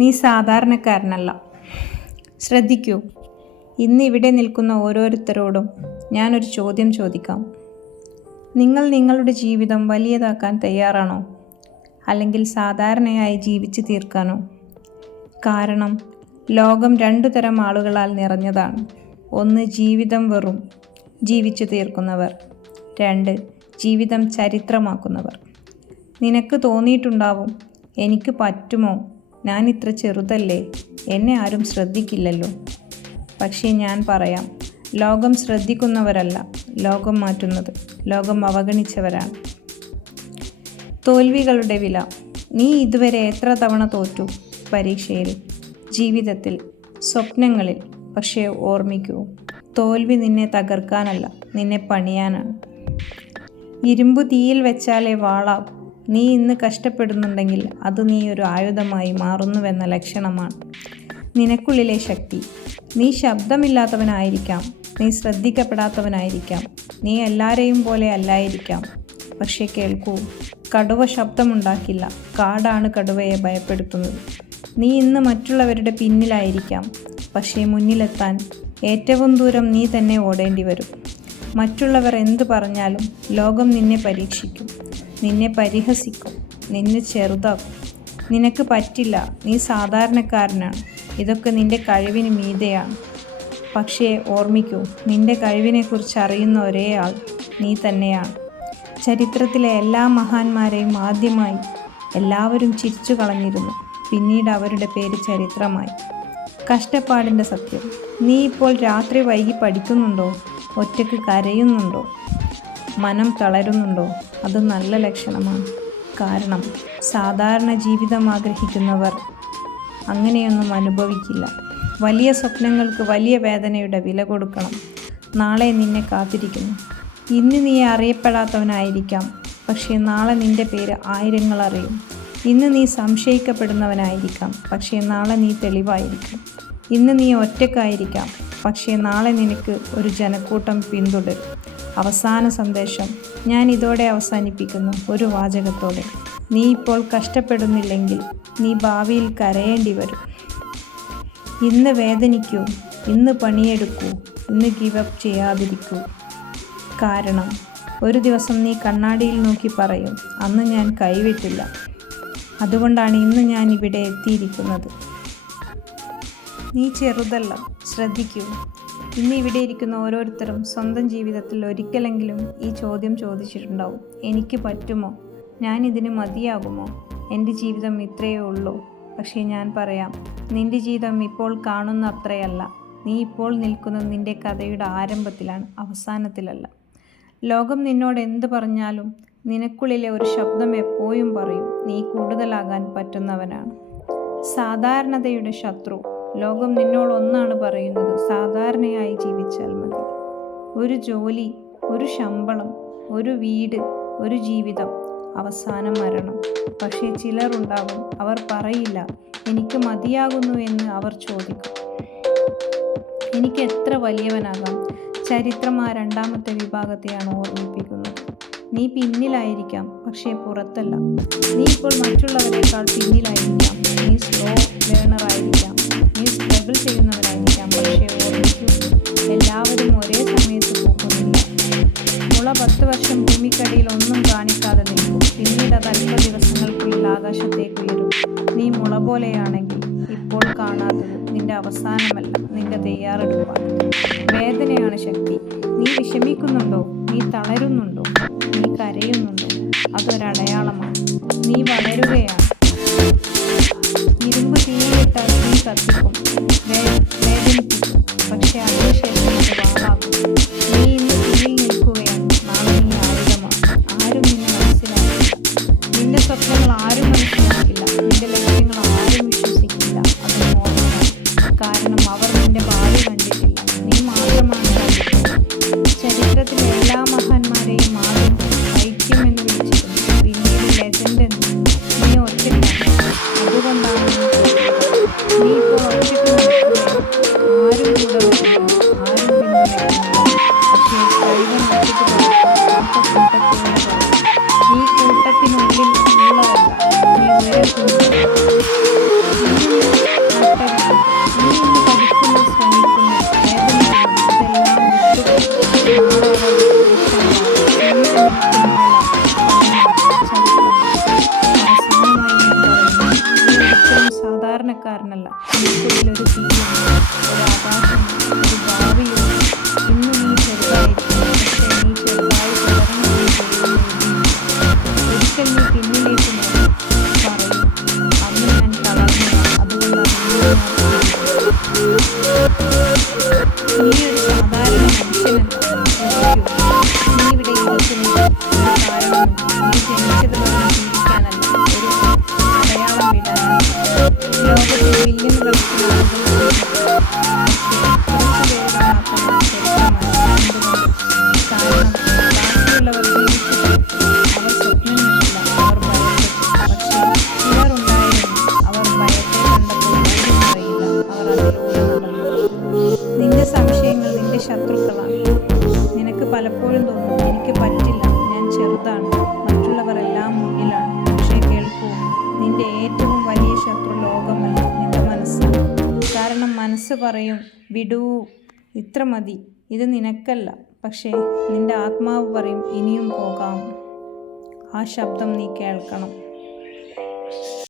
നീ സാധാരണക്കാരനല്ല. ശ്രദ്ധിക്കൂ, ഇന്ന് ഇവിടെ നിൽക്കുന്ന ഓരോരുത്തരോടും ഞാനൊരു ചോദ്യം ചോദിക്കാം. നിങ്ങൾ നിങ്ങളുടെ ജീവിതം വലിയതാക്കാൻ തയ്യാറാണോ? അല്ലെങ്കിൽ സാധാരണയായി ജീവിച്ചു തീർക്കാനോ? കാരണം ലോകം രണ്ടു തരം ആളുകളാൽ നിറഞ്ഞതാണ്. ഒന്ന്, ജീവിതം വെറും ജീവിച്ചു തീർക്കുന്നവർ. രണ്ട്, ജീവിതം ചരിത്രമാക്കുന്നവർ. നിനക്ക് തോന്നിയിട്ടുണ്ടാവും, എനിക്ക് പറ്റുമോ, ഞാൻ ഇത്ര ചെറുതല്ലേ, എന്നെ ആരും ശ്രദ്ധിക്കില്ലല്ലോ. പക്ഷേ ഞാൻ പറയാം, ലോകം ശ്രദ്ധിക്കുന്നവരല്ല ലോകം മാറ്റുന്നത്, ലോകം അവഗണിച്ചവരാണ്. തോൽവികളുടെ വില. നീ ഇതുവരെ എത്ര തവണ തോറ്റു? പരീക്ഷയിൽ, ജീവിതത്തിൽ, സ്വപ്നങ്ങളിൽ. പക്ഷേ ഓർമ്മിക്കൂ, തോൽവി നിന്നെ തകർക്കാനല്ല, നിന്നെ പണിയാനാണ്. ഇരുമ്പു തീയിൽ വെച്ചാലേ വാളാകൂ. നീ ഇന്ന് കഷ്ടപ്പെടുന്നുണ്ടെങ്കിൽ അത് നീ ഒരു ആയുധമായി മാറുന്നുവെന്ന ലക്ഷണമാണ്. നിനക്കുള്ളിലെ ശക്തി. നീ ശബ്ദമില്ലാത്തവനായിരിക്കാം, നീ ശ്രദ്ധിക്കപ്പെടാത്തവനായിരിക്കാം, നീ എല്ലാവരെയും പോലെ അല്ലായിരിക്കാം. പക്ഷേ കേൾക്കൂ, കടുവ ശബ്ദമുണ്ടാക്കില്ല, കാടാണ് കടുവയെ ഭയപ്പെടുത്തുന്നത്. നീ ഇന്ന് മറ്റുള്ളവരുടെ പിന്നിലായിരിക്കാം, പക്ഷേ മുന്നിലെത്താൻ ഏറ്റവും ദൂരം നീ തന്നെ ഓടേണ്ടി വരും. മറ്റുള്ളവർ എന്തു പറഞ്ഞാലും ലോകം നിന്നെ പരീക്ഷിക്കും, നിന്നെ പരിഹസിക്കും, നിന്നെ ചെറുതാക്കും. നിനക്ക് പറ്റില്ല, നീ സാധാരണക്കാരനാണ്, ഇതൊക്കെ നിന്റെ കഴിവിന് മീതെയാണ്. പക്ഷേ ഓർമ്മിക്കൂ, നിന്റെ കഴിവിനെക്കുറിച്ച് അറിയുന്ന ഒരേ ആൾ നീ തന്നെയാണ്. ചരിത്രത്തിലെ എല്ലാ മഹാന്മാരെയും ആദ്യമായി എല്ലാവരും ചിരിച്ചു കളഞ്ഞിരുന്നു, പിന്നീട് അവരുടെ പേര് ചരിത്രമായി. കഷ്ടപ്പാടിൻ്റെ സത്യം. നീ ഇപ്പോൾ രാത്രി വൈകി പഠിക്കുന്നുണ്ടോ? ഒറ്റയ്ക്ക് കരയുന്നുണ്ടോ? മനം തളരുന്നുണ്ടോ? അത് നല്ല ലക്ഷണമാണ്. കാരണം സാധാരണ ജീവിതം ആഗ്രഹിക്കുന്നവർ അങ്ങനെയൊന്നും അനുഭവിക്കില്ല. വലിയ സ്വപ്നങ്ങൾക്ക് വലിയ വേദനയുടെ വില കൊടുക്കണം. നാളെ നിന്നെ കാത്തിരിക്കുന്നു. ഇന്ന് നീ അറിയപ്പെടാത്തവനായിരിക്കാം, പക്ഷേ നാളെ നിന്റെ പേര് ആയിരങ്ങൾ അറിയും. ഇന്ന് നീ സംശയിക്കപ്പെടുന്നവനായിരിക്കാം, പക്ഷേ നാളെ നീ തെളിവായിരിക്കും. ഇന്ന് നീ ഒറ്റക്കായിരിക്കാം, പക്ഷേ നാളെ നിനക്ക് ഒരു ജനക്കൂട്ടം പിന്തുടരും. അവസാന സന്ദേശം ഞാൻ ഇതോടെ അവസാനിപ്പിക്കുന്നു, ഒരു വാചകത്തോടെ. നീ ഇപ്പോൾ കഷ്ടപ്പെടുന്നില്ലെങ്കിൽ നീ ഭാവിയിൽ കരയേണ്ടി വരും. ഇന്ന് വേദനിക്കൂ, ഇന്ന് പണിയെടുക്കൂ, ഇന്ന് ഗിവ് അപ്പ് ചെയ്യാതിരിക്കൂ. കാരണം ഒരു ദിവസം നീ കണ്ണാടിയിൽ നോക്കി പറയും, അന്ന് ഞാൻ കൈവിട്ടില്ല. അതുകൊണ്ടാണ് ഇന്ന് ഞാൻ ഇവിടെ എത്തിയിരിക്കുന്നത്. നീ ചെറുതല്ല. ശ്രദ്ധിക്കൂ, ഇന്ന് ഇവിടെ ഇരിക്കുന്ന ഓരോരുത്തരും സ്വന്തം ജീവിതത്തിൽ ഒരിക്കലെങ്കിലും ഈ ചോദ്യം ചോദിച്ചിട്ടുണ്ടാവും. എനിക്ക് പറ്റുമോ? ഞാൻ ഇതിന് മതിയാകുമോ? എൻ്റെ ജീവിതം ഇത്രയേ ഉള്ളൂ. പക്ഷേ ഞാൻ പറയാം, നിൻ്റെ ജീവിതം ഇപ്പോൾ കാണുന്ന അത്രയല്ല. നീ ഇപ്പോൾ നിൽക്കുന്നത് നിൻ്റെ കഥയുടെ ആരംഭത്തിലാണ്, അവസാനത്തിലല്ല. ലോകം നിന്നോട് എന്ത് പറഞ്ഞാലും നിനക്കുള്ളിലെ ഒരു ശബ്ദം എപ്പോഴും പറയും, നീ കൂടുതലാകാൻ പറ്റുന്നവനാണ്. സാധാരണതയുടെ ശത്രു. ലോകം നിന്നോട് ഒന്നാണ് പറയുന്നത്, സാധാരണയായി ജീവിച്ചാൽ മതി. ഒരു ജോലി, ഒരു ശമ്പളം, ഒരു വീട്, ഒരു ജീവിതം, അവസാനം മരണം. പക്ഷേ ചിലരുണ്ടാകും, അവർ പറയില്ല എനിക്ക് മതിയാകുന്നു എന്ന് അവർ ചോദിക്കും, എനിക്ക് എത്ര വലിയവനാകാം. ചരിത്രം ആ രണ്ടാമത്തെ വിഭാഗത്തെയാണ് ഓർമ്മിപ്പിക്കുന്നത്. നീ പിന്നിലായിരിക്കാം, പക്ഷേ പുറത്തല്ല. നീ ഇപ്പോൾ മറ്റുള്ളവരെക്കാൾ പിന്നിലായിരിക്കാം, നീ സ്ലോ ലേണറായിരിക്കാം, നീ സ്ട്രഗിൾ ചെയ്യുന്നവരായിരിക്കാം. പക്ഷേ ഓർമ്മിക്കൂ, എല്ലാവരും ഒരേ സമയത്ത് പോകുന്നില്ല. മുള 10 വർഷം ഭൂമിക്കടിയിൽ ഒന്നും കാണിക്കാതെ നിൽക്കും, പിന്നീട് അത് അല്പ ദിവസങ്ങൾക്കുള്ളിൽ ആകാശത്തേക്ക് ഉയരും. നീ മുള പോലെയാണെങ്കിൽ ഇപ്പോൾ കാണാത്തത് നിന്റെ അവസാനമല്ല, നിന്റെ തയ്യാറെടുപ്പാണ്. വേദനയാണ് ശക്തി. നീ വിഷമിക്കുന്നുണ്ടോ? നീ തളരുന്നുണ്ടോ? നീ കരയുന്നുണ്ടോ? അതൊരടയാളമാണ്. നീ വളരുകയാണ്. ഇരുമ്പ് തീയിലിട്ടാൽ നീ കത്തിക്കും, വേദനിപ്പിക്കും, പക്ഷേ അതിനുശേഷം അത് വാളാകും. നീ ഇന്ന് തീയിൽ നിൽക്കുകയാണ്, നാളെ നീ ആയുധമാണ്. ആരും നിന്നെ മനസ്സിലാക്കില്ല. നിന്റെ സ്വപ്നങ്ങൾ ആരും മനസ്സിലാക്കില്ല, നിന്റെ ലക്ഷ്യങ്ങൾ ആരും വിശ്വസിക്കില്ല. അത് മോഹമാണ്. കാരണം അവർ നിന്റെ ഭാവി കണ്ടിട്ടില്ല, നീ മാത്രമാണ് കണ്ടിട്ടുള്ളത്. ചരിത്രത്തിലെ എല്ലാ മഹാന്മാരെയും ആദ്യം ഐക്യം എന്ന് വിളിച്ചിട്ടുണ്ട്, പിന്നീട് ലെജൻഡ് എന്ന്. നീ ഒറ്റയ്ക്കാണ്, അതുകൊണ്ടാണ് നീ ഇപ്പോൾ ഒറ്റയ്ക്ക് നടക്കുകയാണ്. ആരും കൂടെ വരുന്നില്ല, ആരും പിന്തുണയ്ക്കുന്നില്ല. പക്ഷേ കഴിവൻ ഒറ്റയ്ക്ക് നീ കൂട്ടത്തിനുള്ളിൽ ഉള്ളതല്ല, നീ ഉയരത്തുന്നു. സാധാരണക്കാരനല്ല. നിനക്കുള്ളിൽ ഒരു തീയുണ്ട്, ഒരു ആകാശമുണ്ട്, ഒരു ഭാവിയുണ്ട്. ഇന്ന് നീ ചെറുതായിരിക്കും, പക്ഷേ നീ ചെറുതായി തുടരണമെന്ന് ദൈവം എഴുതിയിട്ടുണ്ട്. ഒരിക്കൽ നീ പിന്നിലേക്ക് നോക്കും, പറയും, അന്ന് ഞാൻ തളർന്നതാണ്, അതുകൊണ്ടാണ് ഇന്ന് ഞാൻ നീ ഒരു സാധാരണ മനുഷ്യനല്ല. ശ്രദ്ധിക്കൂ, നീ ഇവിടെ ഇരിക്കുന്നത് ഒരു കാരണമുണ്ട്. നീ ജനിച്ചത് വെറും ജീവിക്കാനല്ല, ഒരു അടയാളം വിടാനാണ്. ലോകത്തിൽ ബില്യണുകണക്കിന് ആളുകൾ ജീവിക്കുന്നു. പക്ഷേ കുറച്ചു പേരുടെ മാത്രമാണ് ചരിത്രമാണ്. എന്തുകൊണ്ട്? കാരണം ബാക്കിയുള്ളവർ ജീവിച്ചിട്ട് അവർ സ്വപ്നം കണ്ടില്ല, അവർ ഭയപ്പെട്ടു. പക്ഷേ ചിലരുണ്ടായിരുന്നു, അവർ ഭയത്തെ കണ്ടപ്പോൾ ഒന്നും അറിയില്ല, അവർ അതിലൂടെ നടന്നു. നിന്റെ സംശയങ്ങൾ നിന്റെ ശത്രുക്കളാണ്. നിനക്ക് പലപ്പോഴും തോന്നും, എനിക്ക് പറ്റില്ല, ഞാൻ ചെറുതാണ്, മറ്റുള്ളവർ എല്ലാം മുന്നിലാണ്. പക്ഷേ കേൾക്കൂ, നിന്റെ ഏറ്റവും വലിയ ശത്രു ലോകമല്ല, നിന്റെ മനസ്സാണ്. കാരണം മനസ്സ് പറയും, വിടൂ, ഇത്ര മതി, ഇത് നിനക്കല്ല. പക്ഷേ നിന്റെ ആത്മാവ് പറയും, ഇനിയും പോകാം. ആ ശബ്ദം നീ കേൾക്കണം.